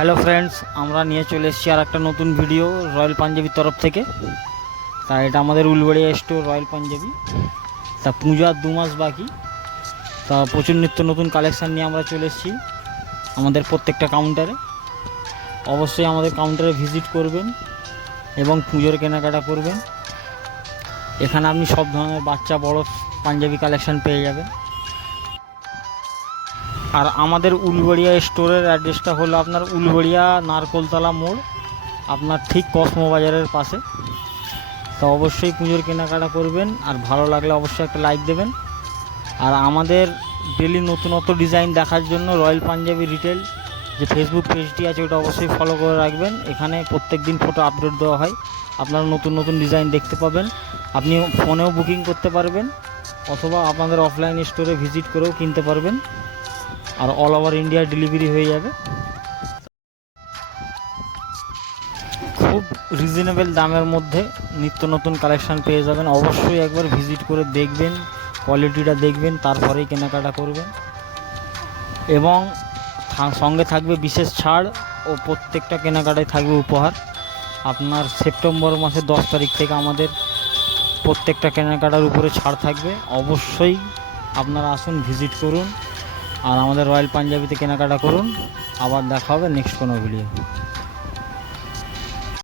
Hello friends, আমরা নিয়ে চলে এসেছি আর একটা নতুন ভিডিও রয়্যাল পাঞ্জাবির তরফ থেকে। তা এটা আমাদের উলবেড়িয়া স্টোর রয়্যাল পাঞ্জাবি। তা পুজো আর 2 মাস বাকি। তা প্রচুর নিত্য নতুন কালেকশান নিয়ে আমরা চলে এসেছি আমাদের প্রত্যেকটা কাউন্টারে। অবশ্যই আমাদের কাউন্টারে ভিজিট করবেন এবং পুজোর কেনাকাটা করবেন। এখানে আপনি সব ধরনের বাচ্চা বড় পাঞ্জাবি কালেকশান পেয়ে যাবেন। আর আমাদের উলবেড়িয়া স্টোরের অ্যাড্রেসটা হলো আপনার উলবেড়িয়া নারকোলতলা মোড়, আপনার ঠিক কসমো বাজারের পাশে। তো অবশ্যই পুজোর কেনাকাটা করবেন, আর ভালো লাগলে অবশ্যই একটা লাইক দেবেন। আর আমাদের ডেলি নতুনত্ব ডিজাইন দেখার জন্য রয়্যাল পাঞ্জাবি রিটেল যে ফেসবুক পেজটি আছে ওটা অবশ্যই ফলো করে রাখবেন। এখানে প্রত্যেক দিন ফটো আপলোড দেওয়া হয়, আপনারা নতুন নতুন ডিজাইন দেখতে পাবেন। আপনি ফোনেও বুকিং করতে পারবেন অথবা আপনাদের অফলাইন স্টোরে ভিজিট করেও কিনতে পারবেন, আর অল ওভার ইন্ডিয়া ডেলিভারি হয়ে যাবে। খুব রিজনেবল দামের মধ্যে নিত্য নতুন কালেকশান পেয়ে যাবেন। অবশ্যই একবার ভিজিট করে দেখবেন, কোয়ালিটিটা দেখবেন, তারপরেই কেনাকাটা করবেন। এবং সঙ্গে থাকবে বিশেষ ছাড় ও প্রত্যেকটা কেনাকাটায় থাকবে উপহার। আপনার সেপ্টেম্বর মাসের 10 তারিখ থেকে আমাদের প্রত্যেকটা কেনাকাটার উপরে ছাড় থাকবে। অবশ্যই আপনারা আসুন, ভিজিট করুন, আর আমাদের রয়্যাল পাঞ্জাবিতে কেনাকাটা করুন। আবার দেখা হবে নেক্সট কোনো ভিডিও।